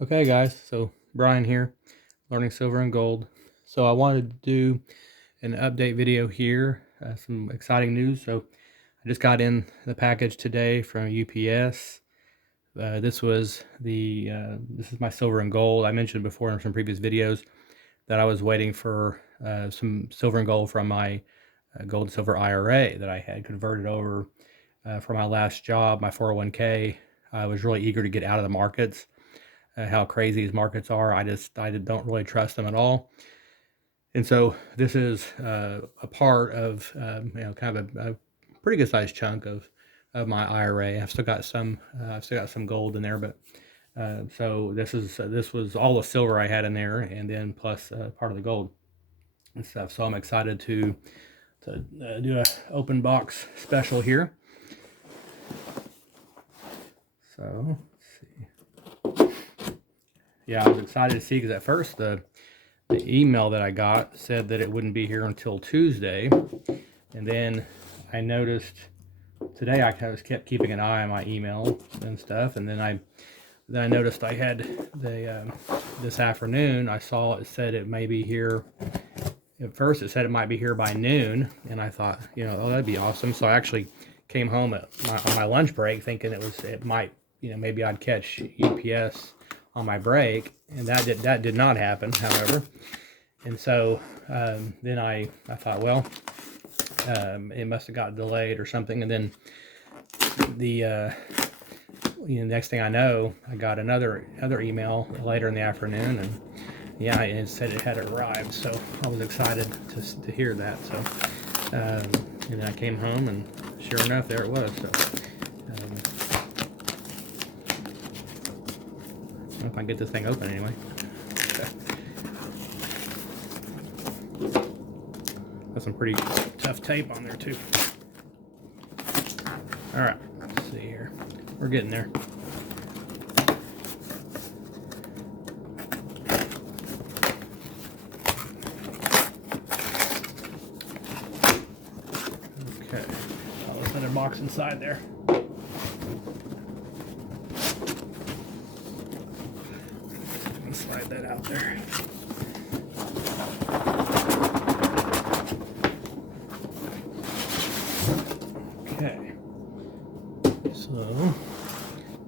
Okay guys, so Brian here, learning silver and gold. So I wanted to do an update video here, some exciting news. So I just got in the package today from UPS. This is my silver and gold. I mentioned before in some previous videos that I was waiting for some silver and gold from my gold and silver IRA that I had converted over for my last job, my 401k. I was really eager to get out of the markets. How crazy these markets are. I don't really trust them at all. And so this is a part of kind of a pretty good sized chunk of my IRA. I've still got some gold in there, but so this was all the silver I had in there, and then plus part of the gold and stuff. So I'm excited to do a open box special here. So let's see. Yeah, I was excited to see because at first the email that I got said that it wouldn't be here until Tuesday, and then I noticed today I kept keeping an eye on my email and stuff, and then I noticed I had this afternoon I saw it said it may be here. At first it said it might be here by noon, and I thought, oh, that'd be awesome. So I actually came home on my lunch break thinking it might, maybe I'd catch UPS on my break, and that did not happen, however. And so then I thought, well, it must have got delayed or something. And then the next thing I know, I got another email later in the afternoon, and yeah, it said it had arrived. So I was excited to hear that. So and then I came home, and sure enough, there it was. So I don't know if I can get this thing open anyway. Got some pretty tough tape on there too. All right, let's see here. We're getting there. Okay, there's another box inside there. Slide that out there. Okay, so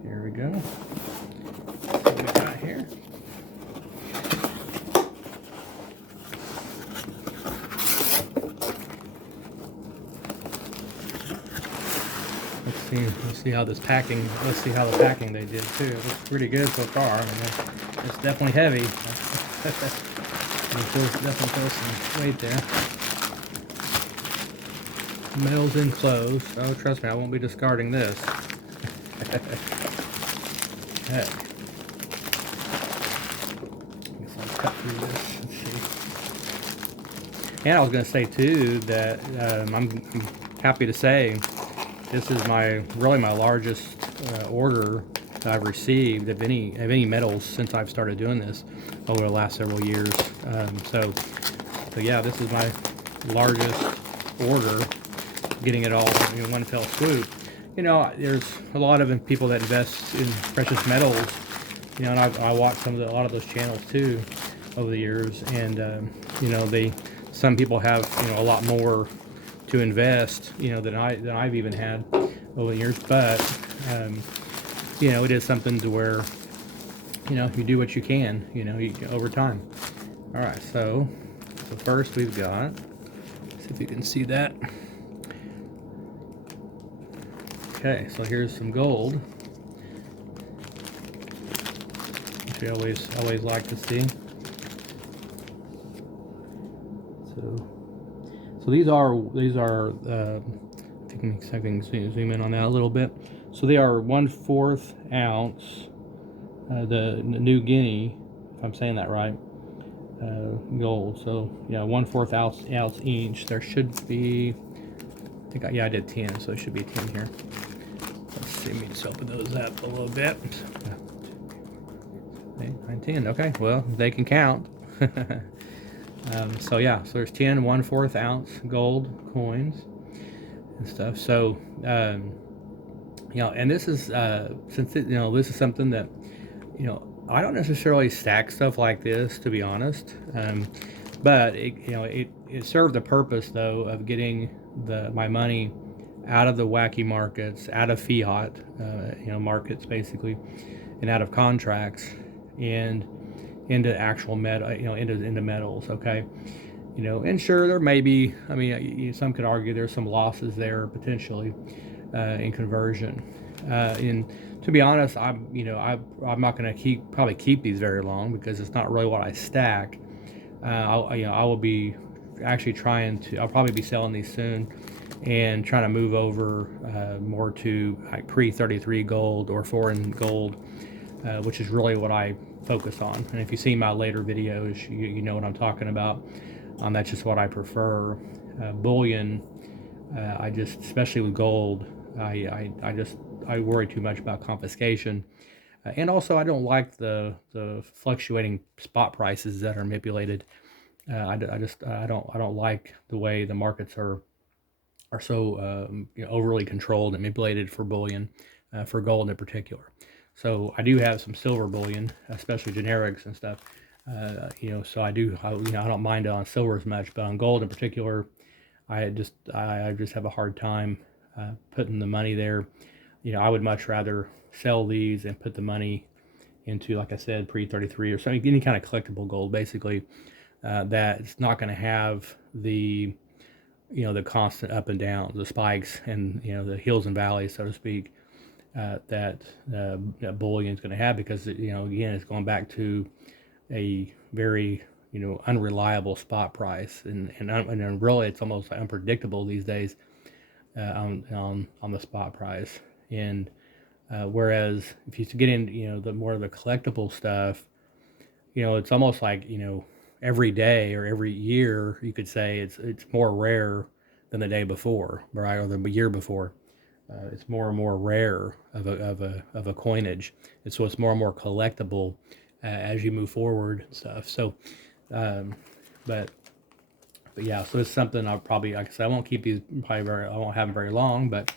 here we go. What we got here? Let's see how this packing. Let's see how the packing they did too. It looks pretty good so far. I mean, it's definitely heavy. Definitely feels some weight there. Mail's enclosed. Oh, trust me, I won't be discarding this. Heck. Guess I'll cut through this. Let's see. And I was going to say too that I'm happy to say this is really my largest order that I've received of any metals since I've started doing this over the last several years. So yeah, this is my largest order, getting it all in one fell swoop. There's a lot of people that invest in precious metals, and I watch a lot of those channels too over the years, and some people have a lot more to invest than I've even had over the years, but it is something to where you do what you can over time. All right, so first we've got, see if you can see that. Okay, so here's some gold, which we always like to see. So these are I can zoom in on that a little bit. So they are 1/4 ounce, the New Guinea, if I'm saying that right, gold. So yeah, 1/4 ounce each. There should be, I did 10, so there should be 10 here. Let's see, let me just open those up a little bit. 8, 9, 10. Okay, well, they can count. So yeah, so there's 10 1/4 ounce gold coins and stuff. So and this is since this is something that I don't necessarily stack stuff like this, to be honest, but it served the purpose though of getting my money out of the wacky markets, out of fiat, markets basically, and out of contracts, and into actual metal, into metals. Okay, and sure there may be. I mean, some could argue there's some losses there potentially in conversion. And to be honest, I'm not going to probably keep these very long because it's not really what I stack. I will be actually I'll probably be selling these soon and trying to move over more to like pre-33 gold or foreign gold, which is really what I focus on. And if you see my later videos, you know what I'm talking about. That's just what I prefer. Bullion, especially with gold, I worry too much about confiscation. And also, I don't like the fluctuating spot prices that are manipulated. I don't like the way the markets are so overly controlled and manipulated for bullion, for gold in particular. So I do have some silver bullion, especially generics and stuff. So I don't mind on silver as much, but on gold in particular, I just have a hard time putting the money there. I would much rather sell these and put the money into, like I said, pre-33 or something, any kind of collectible gold, basically, that it's not going to have the constant up and down, the spikes, and the hills and valleys, so to speak, that bullion is going to have, because again, it's going back to a very unreliable spot price, and really it's almost unpredictable these days on the spot price. And whereas if you get in the more of the collectible stuff, it's almost like every day or every year you could say it's more rare than the day before, right, or the year before. It's more and more rare of a coinage, and so it's more and more collectible as you move forward and stuff. So, but yeah, so it's something I'll probably, like I said, I won't keep these I won't have them very long, but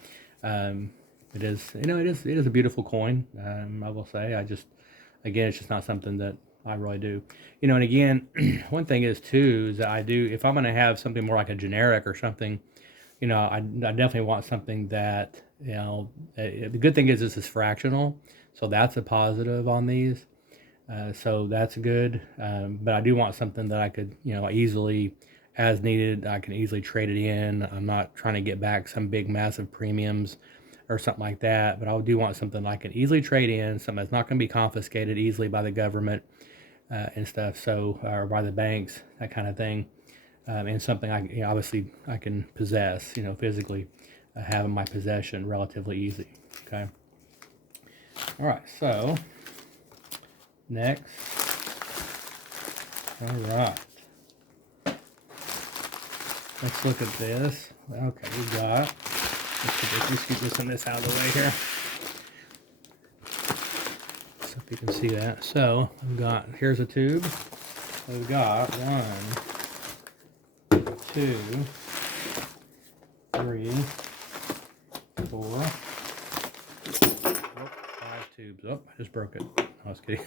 it is a beautiful coin. I will say, again, it's just not something that I really do. And again, one thing is too, is that if I'm going to have something more like a generic or something, I definitely want something that, the good thing is this is fractional. So that's a positive on these. So that's good. But I do want something that I could, easily, as needed, I can easily trade it in. I'm not trying to get back some big, massive premiums or something like that. But I do want something I can easily trade in, something that's not going to be confiscated easily by the government and stuff. So, or by the banks, that kind of thing. And something obviously I can possess, physically, have in my possession relatively easy. Okay. All right. So next, all right. Let's look at this. Okay, we got. Let's keep this out of the way here. So if you can see that. So here's a tube. We've got 1, 2, 3, 4, 5 tubes. Oh, I just broke it. I was kidding.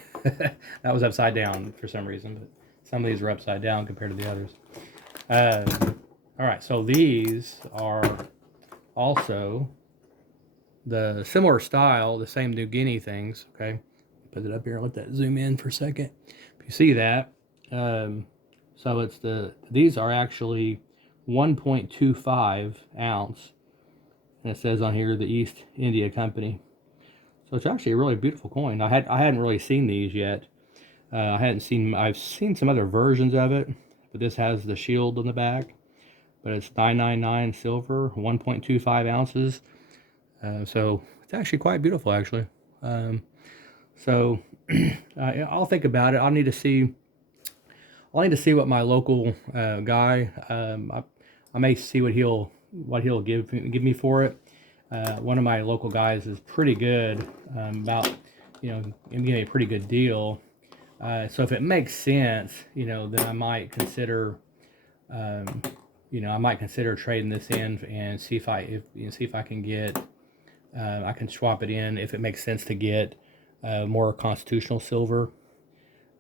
That was upside down for some reason, but some of these are upside down compared to the others. All right, so these are also the similar style, the same New Guinea things. Okay, put it up here. Let that zoom in for a second. If you see that, so these are actually 1.25 ounce, and it says on here the East India Company. So it's actually a really beautiful coin. I hadn't really seen these yet. I've seen some other versions of it, but this has the shield on the back. But it's 999 silver, 1.25 ounces. So it's actually quite beautiful, actually. So I'll think about it. I'll need to see what my local guy. I may see what he'll give me for it. One of my local guys is pretty good about giving me a pretty good deal. So if it makes sense, then I might consider. I might consider trading this in and see if I can get. I can swap it in if it makes sense to get more constitutional silver,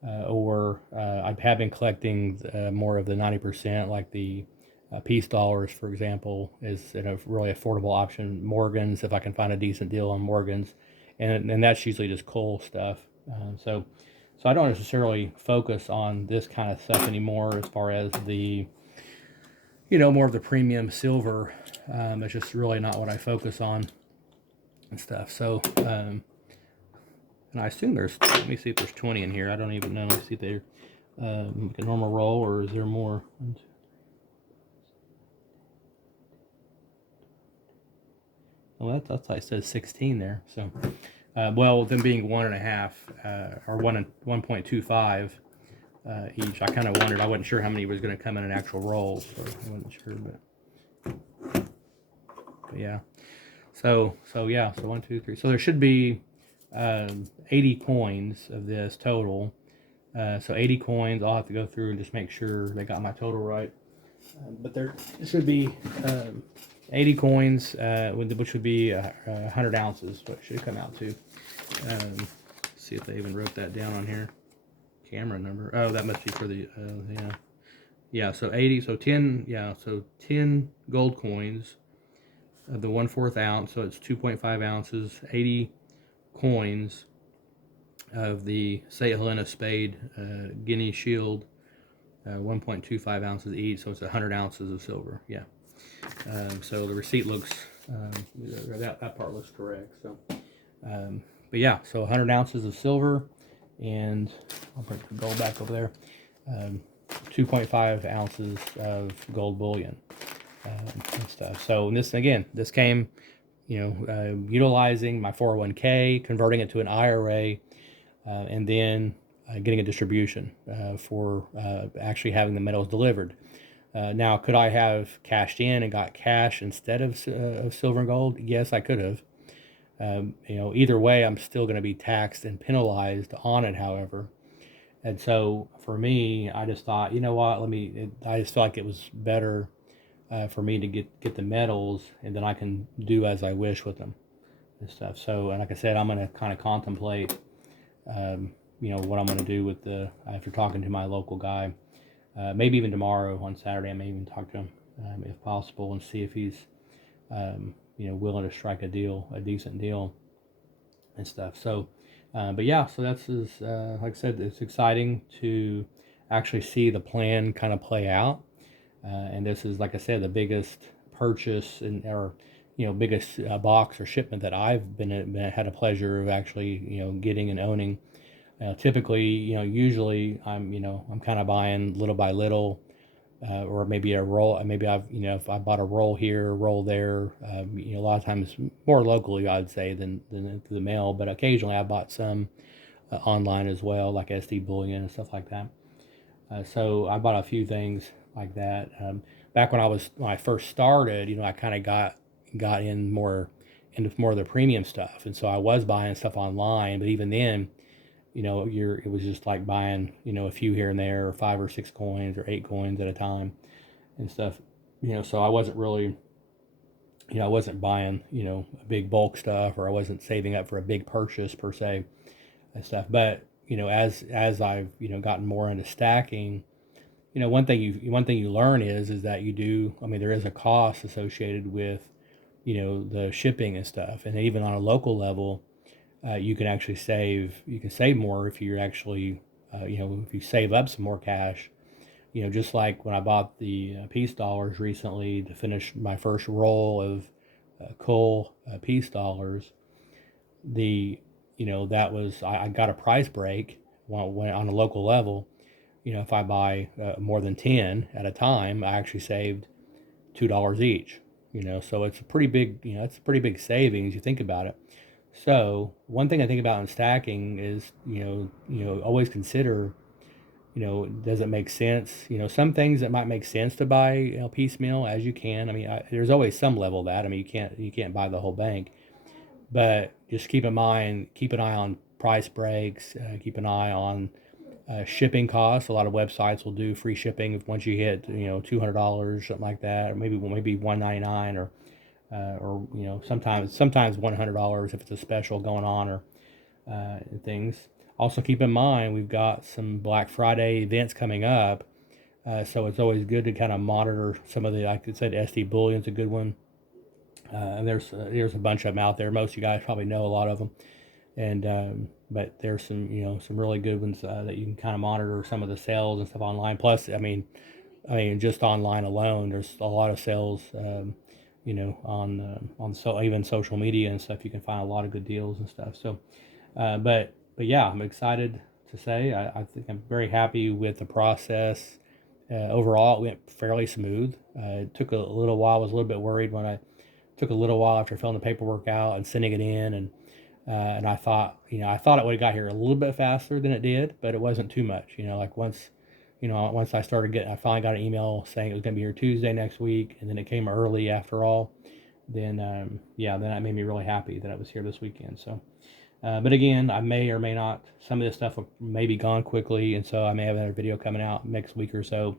or I have been collecting more of the 90%, like the peace dollars, for example, is a really affordable option. Morgans, if I can find a decent deal on Morgans, and that's usually just coal stuff. So I don't necessarily focus on this kind of stuff anymore as far as the, more of the premium silver. It's just really not what I focus on and stuff. So, and I assume let me see if there's 20 in here. I don't even know. Let's see if they're like a normal roll, or is there more? Well, that's like it says 16 there. So, well, them being 1.5 or 1.25 each, I kind of wondered. I wasn't sure how many was going to come in an actual roll, so I wasn't sure. But yeah. So yeah. So 1, 2, 3. So there should be 80 coins of this total. So 80 coins. I'll have to go through and just make sure they got my total right. But there should be 80 coins, which would be 100 ounces, what it should come out to. See if they even wrote that down on here. Camera number. Oh, that must be for the, yeah. Yeah, so 80, so 10, yeah, so 10 gold coins of the 1/4 ounce, so it's 2.5 ounces, 80 coins of the St. Helena Spade Guinea Shield, 1.25 ounces each, so it's 100 ounces of silver. Yeah. So the receipt looks, that part looks correct. So, but yeah, so 100 ounces of silver, and I'll bring the gold back over there. 2.5 ounces of gold bullion and stuff. So this came, utilizing my 401k, converting it to an IRA, and then getting a distribution for actually having the metals delivered. Now, could I have cashed in and got cash instead of silver and gold? Yes, I could have. Either way, I'm still going to be taxed and penalized on it, however. And so for me, I just thought, you know what, I just felt like it was better for me to get the metals, and then I can do as I wish with them and stuff. So, and like I said, I'm going to kind of contemplate, what I'm going to do with after talking to my local guy. Maybe even tomorrow on Saturday, I may even talk to him if possible, and see if he's, willing to strike a decent deal and stuff. So, but yeah, so like I said, it's exciting to actually see the plan kind of play out. And this is, like I said, the biggest purchase biggest box or shipment that I've had a pleasure of actually, getting and owning. Typically, usually I'm kind of buying little by little, or maybe a roll. Maybe if I bought a roll here, a roll there. A lot of times more locally, I'd say, than through the mail. But occasionally, I bought some online as well, like SD Bullion and stuff like that. So I bought a few things like that. Back when I first started, I kind of got into more of the premium stuff, and so I was buying stuff online. But even then, it was just like buying, a few here and there, or 5 or 6 coins or 8 coins at a time and stuff. So I wasn't really, I wasn't buying, a big bulk stuff, or I wasn't saving up for a big purchase per se and stuff. But, as I've, gotten more into stacking, one thing you learn is that there is a cost associated with, the shipping and stuff. And even on a local level, you can actually save more if you're actually, if you save up some more cash. Just like when I bought the peace dollars recently to finish my first roll of coal peace dollars, that was, I got a price break when on a local level. If I buy more than 10 at a time, I actually saved $2 each. So it's a pretty big, it's a pretty big savings. You think about it. So one thing I think about in stacking is, always consider, does it make sense? Some things that might make sense to buy, piecemeal as you can. I mean, there's always some level of that. I mean, you can't buy the whole bank, but just keep an eye on price breaks. Keep an eye on shipping costs. A lot of websites will do free shipping once you hit, $200, something like that, or maybe $199, or sometimes $100 if it's a special going on, or and things. Also, keep in mind we've got some Black Friday events coming up, so it's always good to kind of monitor some of the, like I said, SD Bullion's a good one. And there's a bunch of them out there. Most of you guys probably know a lot of them, and but there's some some really good ones that you can kind of monitor some of the sales and stuff online. Plus, I mean, just online alone, there's a lot of sales. On so even social media and stuff, you can find a lot of good deals and stuff. So, but yeah, I'm excited to say I think I'm very happy with the process. Overall, it went fairly smooth. It took a little while. I was a little bit worried when I took a little while after filling the paperwork out and sending it in, and I thought it would have got here a little bit faster than it did, but it wasn't too much. Like once I finally got an email saying it was going to be here Tuesday next week, and then it came early after all. Then then that made me really happy that it was here this weekend. So, but again, I may or may not. Some of this stuff may be gone quickly, and so I may have another video coming out next week or so.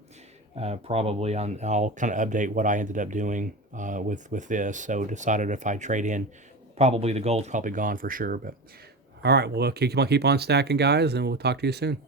Probably I'll kind of update what I ended up doing with this. So decided if I trade in, probably the gold's probably gone for sure. But all right, well keep on stacking, guys, and we'll talk to you soon.